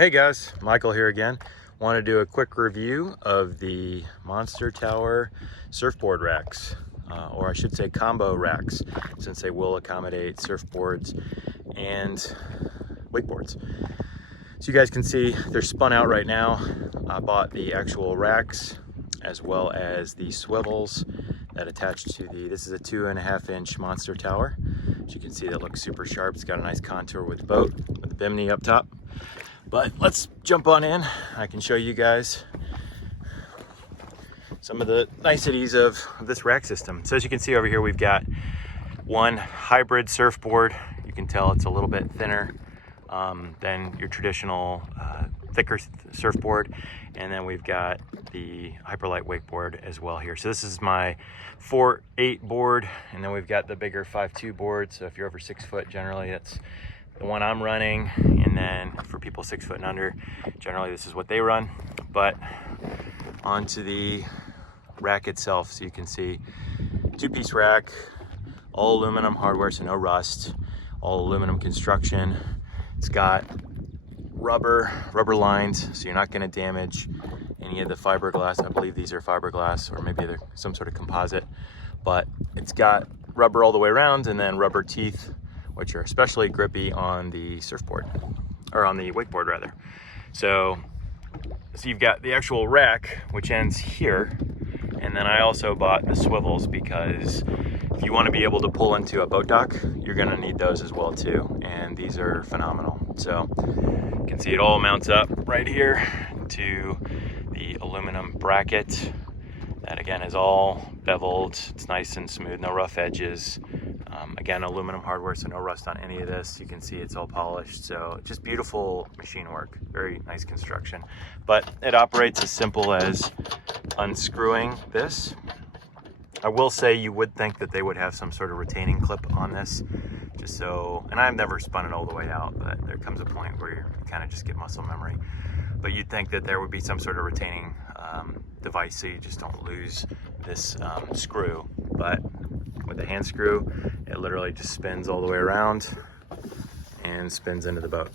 Hey guys, Michael here again. Want to do a quick review of the Monster Tower surfboard racks, or I should say combo racks, since they will accommodate surfboards and wakeboards. So you guys can see they're spun out right now. I bought the actual racks as well as the swivels that attach to this is a 2.5 inch Monster Tower. As you can see, that looks super sharp. It's got a nice contour with the boat, with the bimini up top. But let's jump on in. I can show you guys some of the niceties of this rack system. So as you can see over here, we've got one hybrid surfboard. You can tell it's a little bit thinner than your traditional thicker surfboard. And then we've got the Hyperlight wakeboard as well here. So this is my 4.8 board, and then we've got the bigger 5.2 board. So if you're over 6 foot, generally that's the one I'm running, and then for people 6 foot and under, generally this is what they run. But onto the rack itself, so you can see 2-piece rack, all aluminum hardware, so no rust, all aluminum construction. It's got rubber lines, so you're not going to damage any of the fiberglass. I believe these are fiberglass, or maybe they're some sort of composite, but it's got rubber all the way around, and then rubber teeth, which are especially grippy on the surfboard, or on the wakeboard rather. So you've got the actual rack, which ends here, and then I also bought the swivels because if you want to be able to pull into a boat dock, you're going to need those as well too, and these are phenomenal. So you can see it all mounts up right here to the aluminum bracket. That again is all beveled. It's nice and smooth, no rough edges. Again, aluminum hardware, so no rust on any of this. You can see it's all polished, so just beautiful machine work. Very nice construction. But it operates as simple as unscrewing this. I will say you would think that they would have some sort of retaining clip on this, just so, and I've never spun it all the way out, but there comes a point where you kind of just get muscle memory. But you'd think that there would be some sort of retaining device so you just don't lose this screw. But with the hand screw, it literally just spins all the way around and spins into the boat.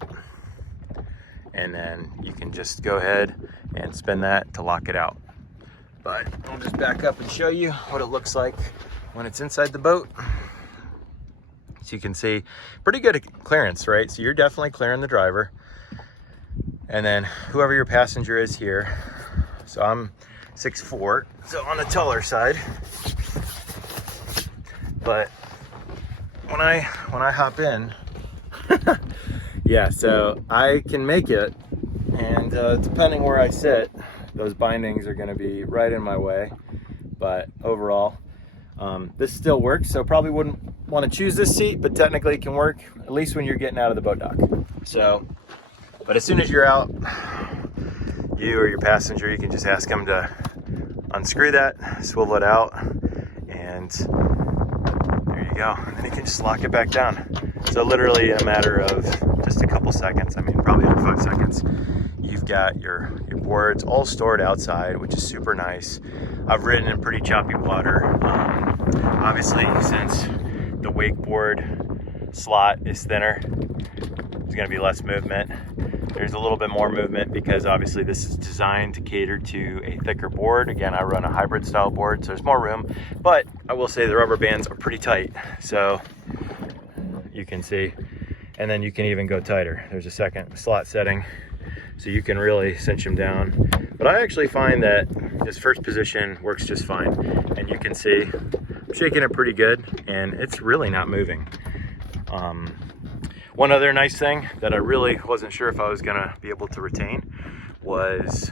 And then you can just go ahead and spin that to lock it out. But I'll just back up and show you what it looks like when it's inside the boat. So you can see pretty good clearance, right? So you're definitely clearing the driver. And then whoever your passenger is here. So I'm 6'4", so on the taller side. But when I hop in, yeah, so I can make it, and depending where I sit, those bindings are going to be right in my way. But overall, this still works. So probably wouldn't want to choose this seat, but technically it can work at least when you're getting out of the boat dock. So, but as soon as you're out, you or your passenger, you can just ask them to unscrew that, swivel it out, and there you go. And then you can just lock it back down. So literally in a matter of just a couple seconds, I mean probably under 5 seconds, you've got your boards all stored outside, which is super nice. I've ridden in pretty choppy water. Obviously, since the wakeboard slot is thinner, there's going to be less movement. There's a little bit more movement because obviously this is designed to cater to a thicker board. Again, I run a hybrid style board, so there's more room, but I will say the rubber bands are pretty tight. So you can see, and then you can even go tighter. There's a second slot setting, so you can really cinch them down. But I actually find that this first position works just fine. And you can see I'm shaking it pretty good, and it's really not moving. One other nice thing that I really wasn't sure if I was gonna be able to retain was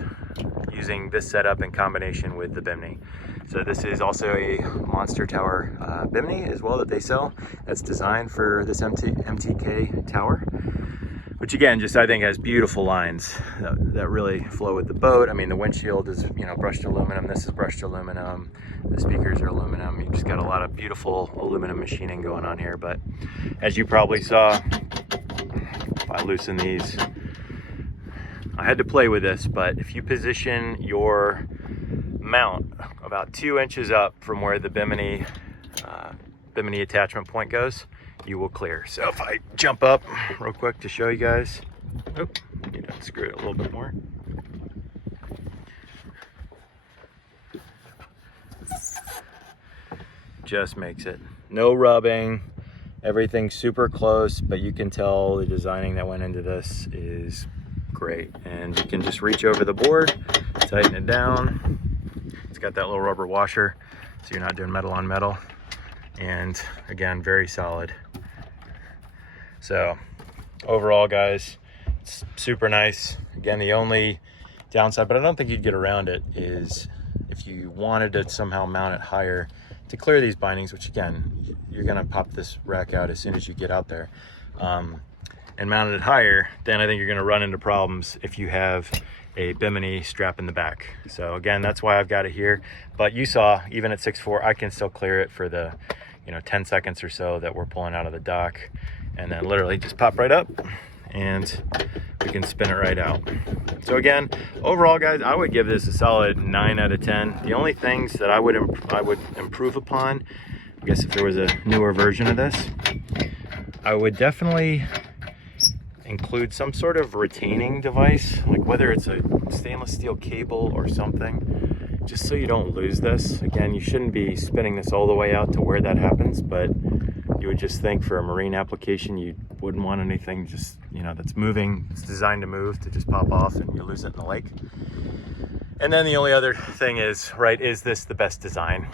using this setup in combination with the bimini. So this is also a Monster Tower bimini as well that they sell. That's designed for this MTK tower, which again, just I think has beautiful lines that really flow with the boat. I mean, the windshield is, you know, brushed aluminum. This is brushed aluminum. The speakers are aluminum. You just got a lot of beautiful aluminum machining going on here. But as you probably saw, if I loosen these, I had to play with this, but if you position your mount about 2 inches up from where the bimini attachment point goes, you will clear. So if I jump up real quick to show you guys, Oh, need to unscrew it a little bit more. Just makes it. No rubbing. Everything's super close, but you can tell the designing that went into this is great. And you can just reach over the board, tighten it down. It's got that little rubber washer, so you're not doing metal on metal. And again, very solid. So overall, guys, it's super nice. Again, the only downside, but I don't think you'd get around it, is if you wanted to somehow mount it higher to clear these bindings, which again, you're gonna pop this rack out as soon as you get out there, and mount it higher, then I think you're gonna run into problems if you have a bimini strap in the back. So again, that's why I've got it here. But you saw, even at 6'4", I can still clear it for the 10 seconds or so that we're pulling out of the dock, and then literally just pop right up and we can spin it right out. So again, overall, guys, I would give this a solid 9 out of 10. The only things that I would improve upon, I guess if there was a newer version of this, I would definitely include some sort of retaining device, like whether it's a stainless steel cable or something, just so you don't lose this. Again, you shouldn't be spinning this all the way out to where that happens, but you would just think for a marine application, you wouldn't want anything just, that's moving, it's designed to move, to just pop off and you lose it in the lake. And then the only other thing is, right, is this the best design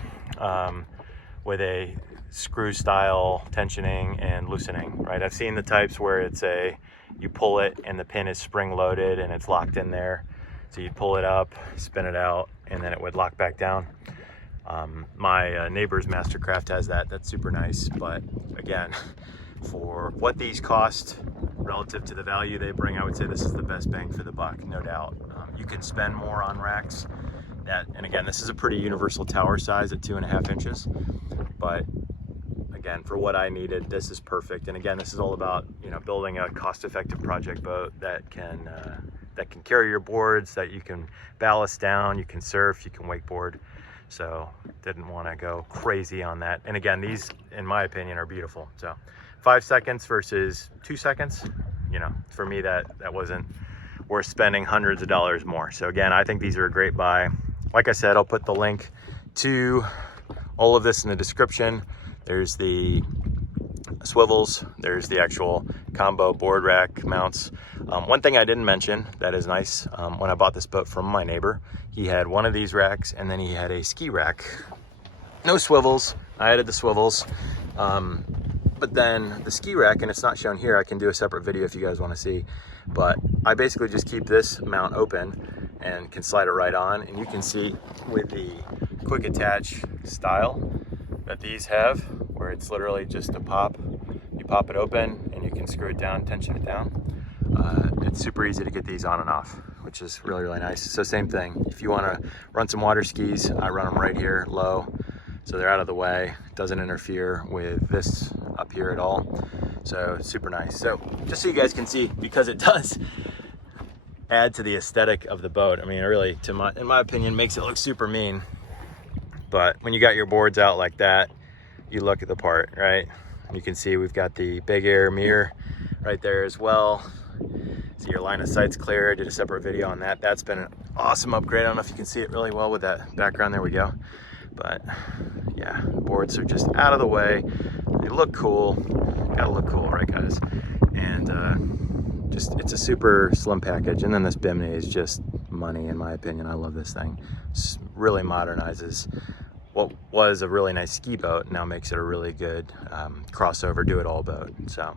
with a screw style tensioning and loosening, right? I've seen the types where it's you pull it and the pin is spring loaded and it's locked in there. So you pull it up, spin it out, and then it would lock back down. My neighbor's Mastercraft has that. That's super nice. But again, for what these cost relative to the value they bring, I would say this is the best bang for the buck, no doubt. You can spend more on racks. And again, this is a pretty universal tower size at 2.5 inches. But again, for what I needed, this is perfect. And again, this is all about building a cost-effective project boat that can carry your boards, that you can ballast down, you can surf, you can wakeboard. So didn't want to go crazy on that. And again, these, in my opinion, are beautiful. So 5 seconds versus 2 seconds, for me, that wasn't worth spending hundreds of dollars more. So again, I think these are a great buy. Like I said, I'll put the link to all of this in the description. There's the swivels, there's the actual combo board rack mounts. One thing I didn't mention that is nice, when I bought this boat from my neighbor, he had one of these racks and then he had a ski rack. No swivels, I added the swivels. But then the ski rack, and it's not shown here, I can do a separate video if you guys want to see, but I basically just keep this mount open and can slide it right on. And you can see with the quick attach style that these have, where it's literally just a pop. You pop it open and you can screw it down, tension it down. It's super easy to get these on and off, which is really, really nice. So same thing, if you want to run some water skis, I run them right here low, so they're out of the way. It doesn't interfere with this up here at all. So super nice. So just so you guys can see, because it does add to the aesthetic of the boat. I mean, it really, in my opinion, makes it look super mean. But when you got your boards out like that, you look at the part, right? You can see we've got the big air mirror right there as well. So your line of sight's clear. I did a separate video on that. That's been an awesome upgrade. I don't know if you can see it really well with that background. There we go. But yeah, the boards are just out of the way. They look cool. Gotta look cool, right, guys? And it's a super slim package. And then this bimini is just money, in my opinion. I love this thing. It really modernizes what was a really nice ski boat, now makes it a really good crossover do-it-all boat. So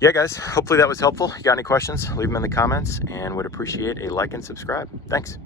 yeah, guys, hopefully that was helpful. You got any questions, leave them in the comments, and would appreciate a like and subscribe. Thanks.